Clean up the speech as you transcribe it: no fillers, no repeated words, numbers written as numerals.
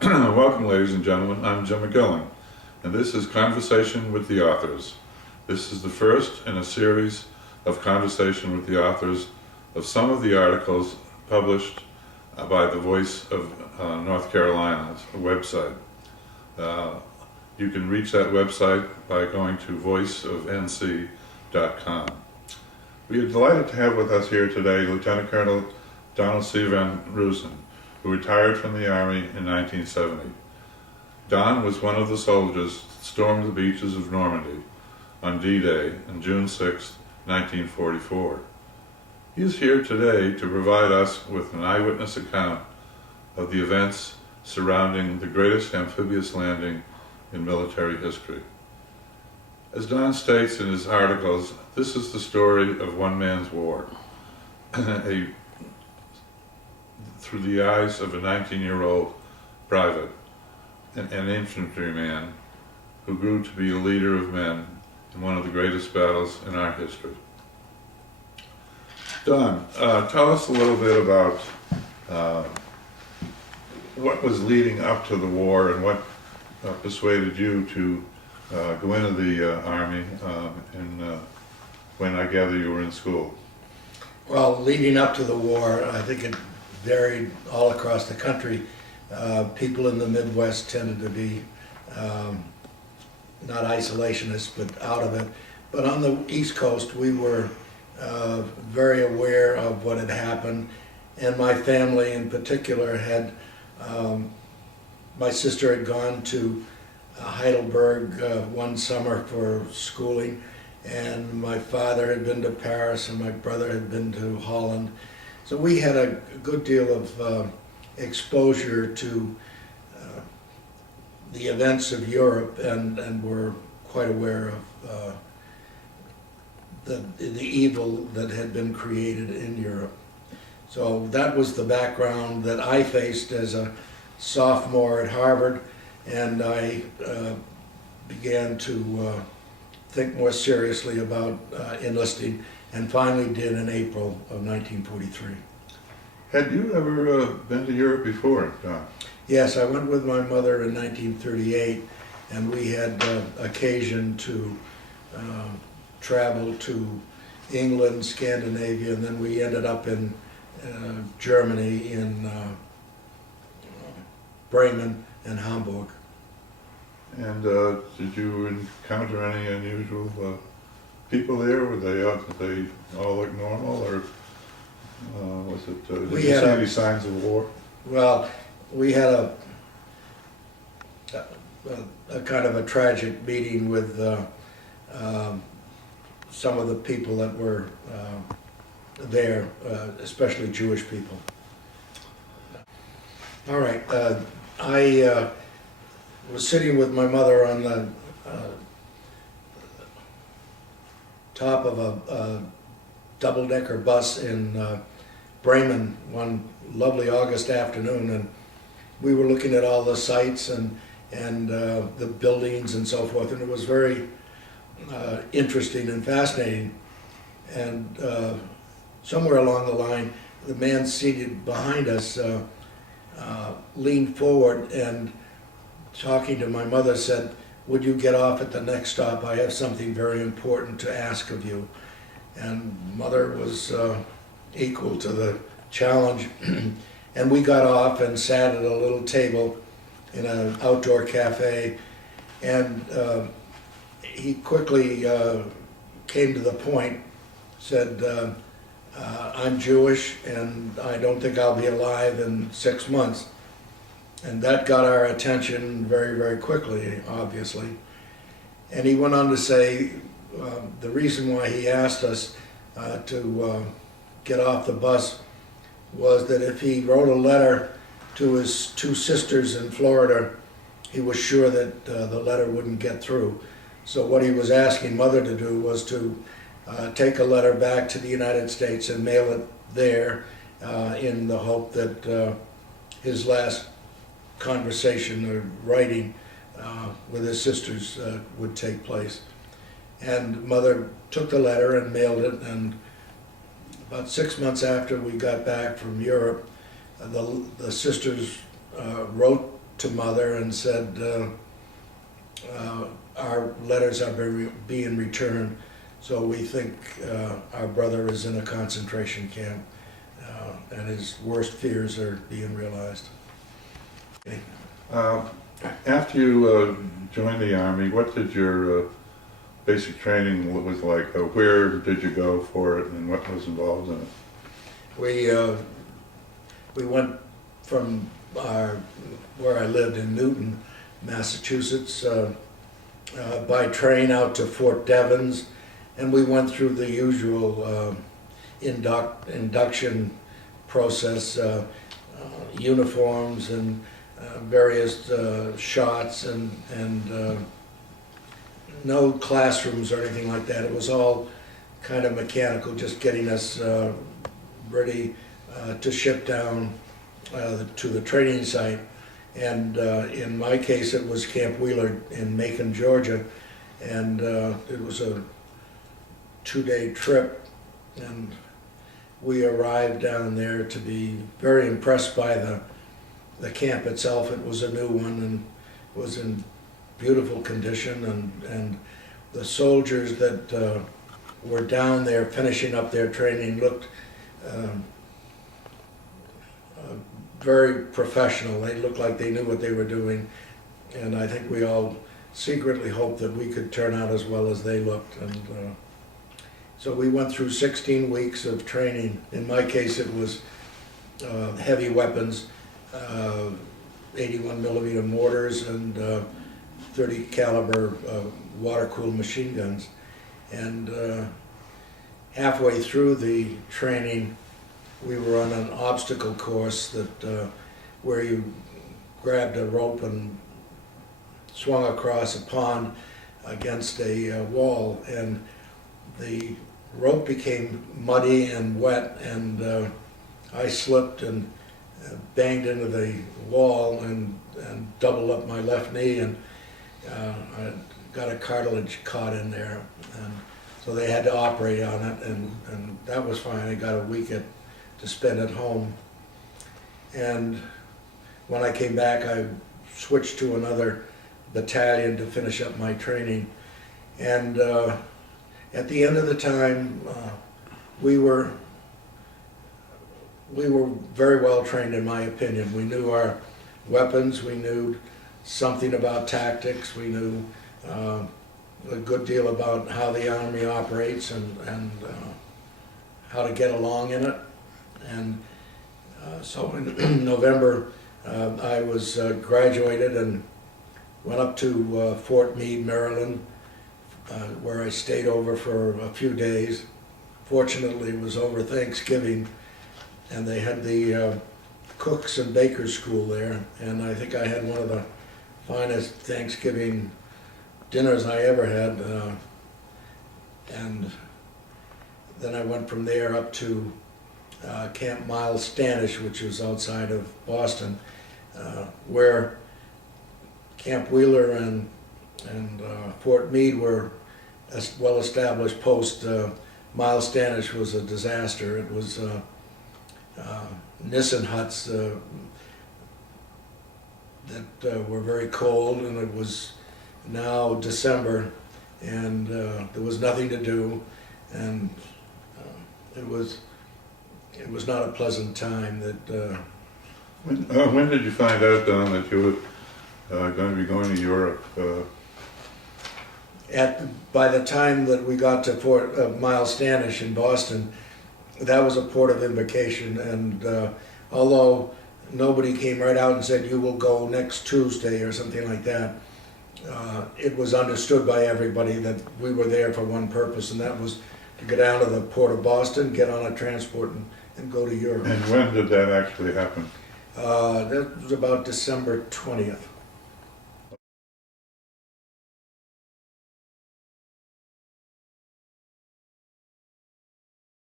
Welcome, ladies and gentlemen. I'm Jim McGillen, and this is Conversation with the Authors. This is the first in a series of conversation with the authors of some of the articles published by the Voice of North Carolina's website. You can reach that website by going to voiceofnc.com. We are delighted to have with us here today Lieutenant Colonel Donald C. Van Roosen, who retired from the Army in 1970. Don was one of the soldiers that stormed the beaches of Normandy on D-Day on June 6, 1944. He is here today to provide us with an eyewitness account of the events surrounding the greatest amphibious landing in military history. As Don states in his articles, this is the story of one man's war, through the eyes of a 19-year-old private, an infantryman who grew to be a leader of men in one of the greatest battles in our history. Don, tell us a little bit about what was leading up to the war and what persuaded you to go into the Army when I gather you were in school. Well, leading up to the war, I think it varied all across the country. People in the Midwest tended to be not isolationists, but out of it. But on the East Coast, we were very aware of what had happened, and my family in particular had, my sister had gone to Heidelberg one summer for schooling, and my father had been to Paris, and my brother had been to Holland. So we had a good deal of exposure to the events of Europe, and were quite aware of the evil that had been created in Europe. So that was the background that I faced as a sophomore at Harvard, and I began to think more seriously about enlisting, and finally did in April of 1943. Had you ever been to Europe before, Don? Yes, I went with my mother in 1938, and we had occasion to travel to England, Scandinavia, and then we ended up in Germany, in Bremen and Hamburg. And did you encounter any unusual people there? Did they all look normal, or was it? Did you see any signs of war? Well, we had a kind of a tragic meeting with some of the people that were there, especially Jewish people. All right, I was sitting with my mother on the top of a double-decker bus in Bremen one lovely August afternoon, and we were looking at all the sights and the buildings and so forth, and it was very interesting and fascinating. And somewhere along the line, the man seated behind us leaned forward and, talking to my mother, said, "Would you get off at the next stop? I have something very important to ask of you." And mother was equal to the challenge. And we got off and sat at a little table in an outdoor cafe, and he quickly came to the point, said, "I'm Jewish, and I don't think I'll be alive in 6 months." And that got our attention very, very quickly, obviously. And he went on to say the reason why he asked us to get off the bus was that if he wrote a letter to his 2 sisters in Florida, he was sure that the letter wouldn't get through. So what he was asking Mother to do was to take a letter back to the United States and mail it there in the hope that his last conversation or writing with his sisters would take place. And Mother took the letter and mailed it, and about 6 months after we got back from Europe, the sisters wrote to Mother and said, our letters are being returned, so we think our brother is in a concentration camp, and his worst fears are being realized. Okay. After you joined the Army, what did your basic training was like? Where did you go for it, and what was involved in it? We went from where I lived in Newton, Massachusetts, by train out to Fort Devens, and we went through the usual induction process, uniforms and various shots, and no classrooms or anything like that. It was all kind of mechanical, just getting us ready to ship down to the training site. And in my case, it was Camp Wheeler in Macon, Georgia, and it was a 2-day trip, and we arrived down there to be very impressed by the camp itself. It was a new one and was in beautiful condition, and the soldiers that were down there finishing up their training looked very professional. They looked like they knew what they were doing, and I think we all secretly hoped that we could turn out as well as they looked. And so we went through 16 weeks of training. In my case, it was heavy weapons, 81 millimeter mortars and 30 caliber water-cooled machine guns. And halfway through the training, we were on an obstacle course that where you grabbed a rope and swung across a pond against a wall, and the rope became muddy and wet, and I slipped and banged into the wall and doubled up my left knee, and I got a cartilage caught in there, and so they had to operate on it, and that was fine. I got a week to spend at home. And when I came back, I switched to another battalion to finish up my training. And at the end of the time, we were very well trained, in my opinion. We knew our weapons, we knew something about tactics, we knew a good deal about how the Army operates and how to get along in it. And so in November, I was graduated and went up to Fort Meade, Maryland, where I stayed over for a few days. Fortunately, it was over Thanksgiving, and they had the cooks and bakers school there, and I think I had one of the finest Thanksgiving dinners I ever had. And then I went from there up to Camp Miles Standish, which was outside of Boston, where Camp Wheeler and Fort Meade were well-established posts. Miles Standish was a disaster. It was Nissen huts that were very cold, and it was now December, and there was nothing to do, and it was not a pleasant time. That when did you find out, Don, that you were going to be going to Europe? By the time that we got to Fort Miles Standish in Boston, that was a port of invocation, and although nobody came right out and said, you will go next Tuesday or something like that, it was understood by everybody that we were there for one purpose, and that was to get down to the port of Boston, get on a transport, and go to Europe. And when did that actually happen? That was about December 20th.